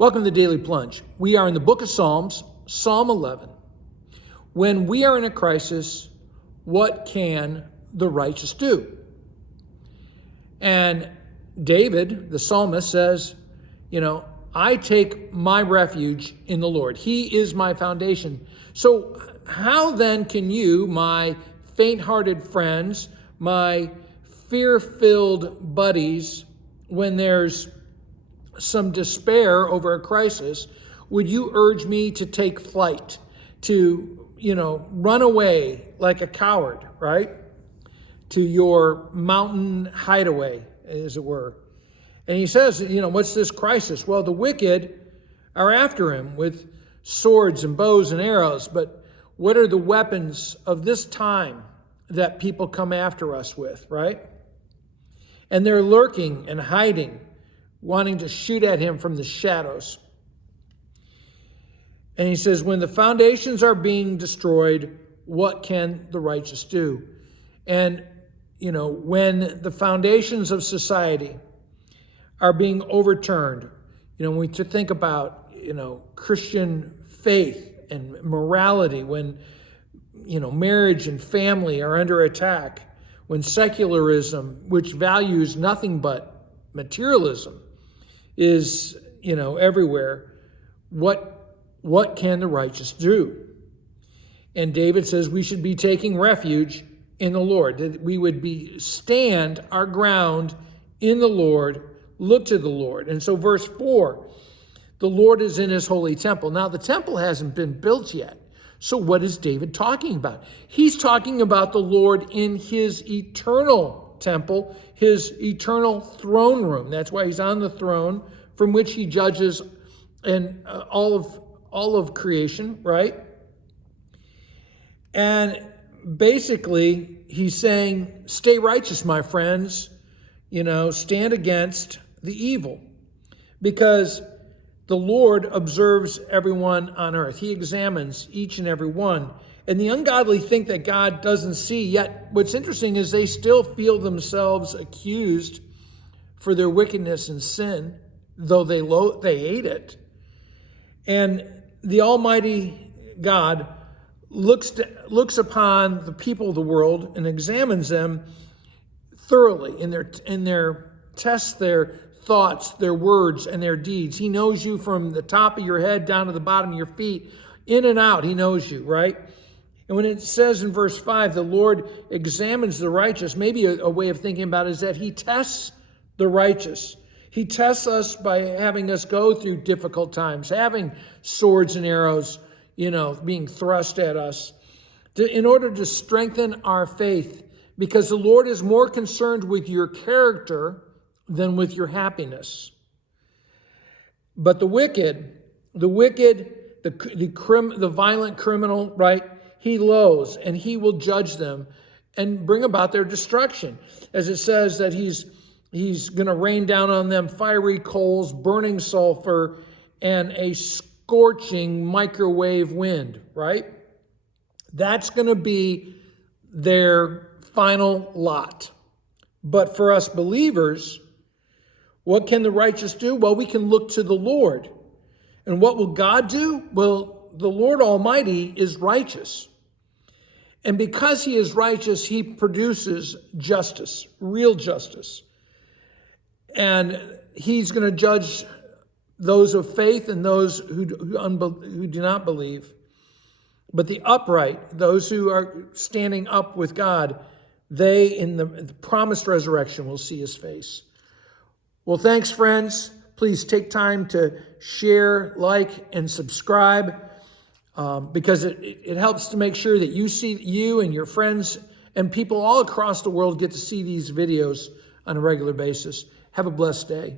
Welcome to the Daily Plunge. We are in the book of Psalms, Psalm 11. When we are in a crisis, what can the righteous do? And David, the psalmist, says, I take my refuge in the Lord. He is my foundation. So how then can you, my faint-hearted friends, my fear-filled buddies, when there's some despair over a crisis, would you urge me to take flight, to, run away like a coward, right? To your mountain hideaway, as it were. And he says, what's this crisis? Well, the wicked are after him with swords and bows and arrows, but what are the weapons of this time that people come after us with, right? And they're lurking and hiding, wanting to shoot at him from the shadows. And he says, when the foundations are being destroyed, what can the righteous do? And, when the foundations of society are being overturned, when we think about, Christian faith and morality, when, marriage and family are under attack, when secularism, which values nothing but materialism, is, everywhere, what can the righteous do? And David says we should be taking refuge in the Lord, that we would stand our ground in the Lord, look to the Lord. And so verse 4, the Lord is in his holy temple. Now the temple hasn't been built yet. So what is David talking about? He's talking about the Lord in his eternal temple, his eternal throne room. That's why he's on the throne from which he judges and all of creation, right? And basically he's saying, stay righteous, my friends, stand against the evil, because the Lord observes everyone on earth. He examines each and every one. And the ungodly think that God doesn't see, yet what's interesting is they still feel themselves accused for their wickedness and sin, though they hate it. And the Almighty God looks upon the people of the world and examines them thoroughly in their tests, their thoughts, their words, and their deeds. He knows you from the top of your head down to the bottom of your feet, in and out. He knows you, right? And when it says in verse 5, the Lord examines the righteous, maybe a way of thinking about it is that he tests the righteous. He tests us by having us go through difficult times, having swords and arrows, being thrust at us, in order to strengthen our faith, because the Lord is more concerned with your character than with your happiness. But the wicked, the violent criminal, right? He loathes, and he will judge them and bring about their destruction. As it says that he's going to rain down on them fiery coals, burning sulfur, and a scorching microwave wind, right? That's going to be their final lot. But for us believers, what can the righteous do? Well, we can look to the Lord. And what will God do? Well, the Lord Almighty is righteous. And because he is righteous, he produces justice, real justice. And he's going to judge those of faith and those who do not believe. But the upright, those who are standing up with God, they in the promised resurrection will see his face. Well, thanks, friends. Please take time to share, like, and subscribe, because it helps to make sure that you and your friends and people all across the world get to see these videos on a regular basis. Have a blessed day.